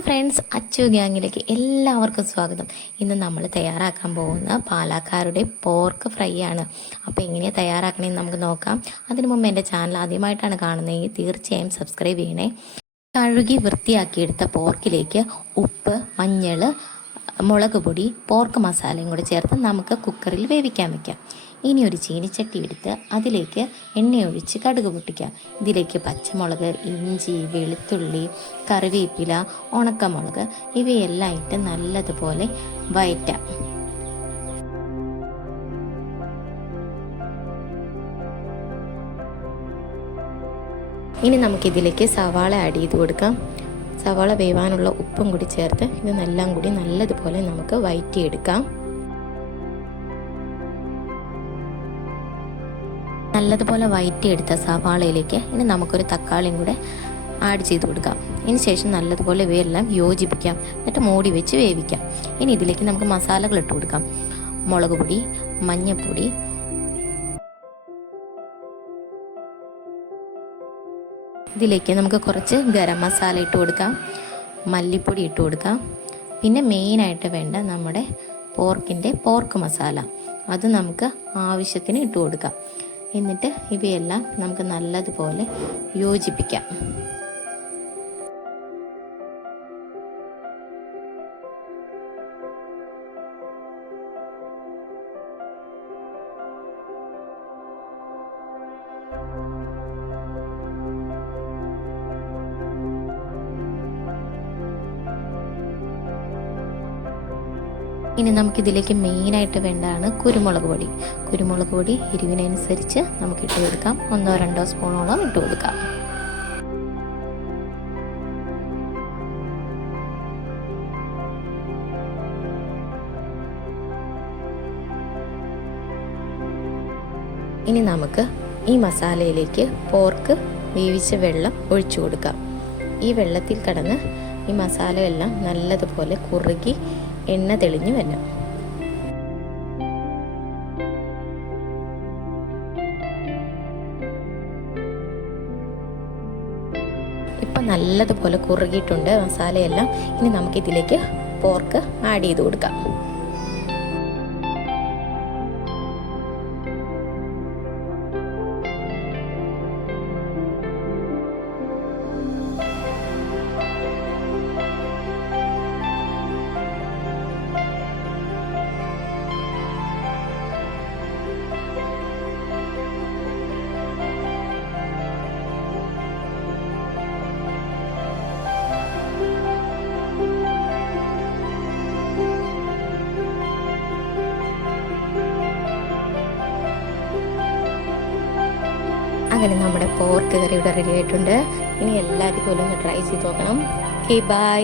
Friends Achu ഗ്യാങ്ങിലേക്ക് എല്ലാവർക്കും സ്വാഗതം. ഇന്ന് നമ്മൾ തയ്യാറാക്കാൻ പോകുന്ന പാലാക്കാരുടെ പോർക്ക് ഫ്രൈ ആണ്. അപ്പോൾ എങ്ങനെയാണ് തയ്യാറാക്കണമെന്ന് നമുക്ക് നോക്കാം. അതിനു മുമ്പ് എന്റെ ചാനൽ ആദ്യമായിട്ടാണ് കാണുന്നതെങ്കിൽ തീർച്ചയായും സബ്സ്ക്രൈബ് ചെയ്യണേ. കഴുകി വൃത്തിയാക്കിയെടുത്ത പോർക്കിലേക്ക് ഉപ്പ് മഞ്ഞൾ മുളക് പൊടി പോർക്ക് മസാലയും കൂടി ചേർത്ത് നമുക്ക് കുക്കറിൽ വേവിക്കാൻ വയ്ക്കാം ഇനി ഒരു ചീനിച്ചട്ടി എടുത്ത് അതിലേക്ക് എണ്ണയൊഴിച്ച് കടുക് പൊട്ടിക്കാം. ഇതിലേക്ക് പച്ചമുളക് ഇഞ്ചി വെളുത്തുള്ളി കറിവേപ്പില ഉണക്കമുളക് ഇവയെല്ലാം ഇട്ട് നല്ലതുപോലെ വയറ്റാം. ഇനി നമുക്കിതിലേക്ക് സവാള ആഡ് ചെയ്ത് കൊടുക്കാം. സവാള വേവാനുള്ള ഉപ്പും കൂടി ചേർത്ത് ഇതെല്ലാം കൂടി നല്ലതുപോലെ നമുക്ക് വയറ്റിയെടുക്കാം. നല്ലതുപോലെ വയറ്റിയെടുത്ത സവാളയിലേക്ക് ഇനി നമുക്കൊരു തക്കാളിയും കൂടെ ആഡ് ചെയ്ത് കൊടുക്കാം. ഇതിന് ശേഷം നല്ലതുപോലെ ഇവയെല്ലാം യോജിപ്പിക്കാം. എന്നിട്ട് മൂടി വെച്ച് വേവിക്കാം. ഇനി ഇതിലേക്ക് നമുക്ക് മസാലകൾ ഇട്ട് കൊടുക്കാം. മുളക് പൊടി മഞ്ഞൾപ്പൊടി ഇതിലേക്ക് നമുക്ക് കുറച്ച് ഗരം മസാല ഇട്ട് കൊടുക്കാം. മല്ലിപ്പൊടി ഇട്ട് കൊടുക്കാം. പിന്നെ മെയിനായിട്ട് വേണ്ട നമ്മുടെ പോർക്കിന്റെ പോർക്ക് മസാല. അത് നമുക്ക് ആവശ്യത്തിന് ഇട്ട് കൊടുക്കാം. എന്നിട്ട് ഇവയെല്ലാം നമുക്ക് നല്ലതുപോലെ യോജിപ്പിക്കാം. ഇനി നമുക്കിതിലേക്ക് മെയിനായിട്ട് വേണ്ടതാണ് കുരുമുളക് പൊടി. കുരുമുളക് പൊടി എരിവിനനുസരിച്ച് നമുക്ക് ഇട്ട് കൊടുക്കാം. ഒന്നോ രണ്ടോ സ്പൂണോളം ഇട്ട് കൊടുക്കാം. ഇനി നമുക്ക് ഈ മസാലയിലേക്ക് പോർക്ക് വേവിച്ച വെള്ളം ഒഴിച്ചു കൊടുക്കാം. ഈ വെള്ളത്തിൽ കടന്ന് ഈ മസാലയെല്ലാം നല്ലതുപോലെ കുറുകി എണ്ണ തെളിഞ്ഞു വരണം ഇപ്പം നല്ലതുപോലെ കുറുകിയിട്ടുണ്ട് മസാലയെല്ലാം. ഇനി നമുക്കിതിലേക്ക് പോർക്ക് ആഡ് ചെയ്ത് കൊടുക്കാം. അങ്ങനെ നമ്മുടെ പോർക്ക് കറി ഇവിടെ റെഡി ആയിട്ടുണ്ട്. ഇനി എല്ലാവർക്കും ഒന്ന് ട്രൈ ചെയ്ത് നോക്കണം. Okay bye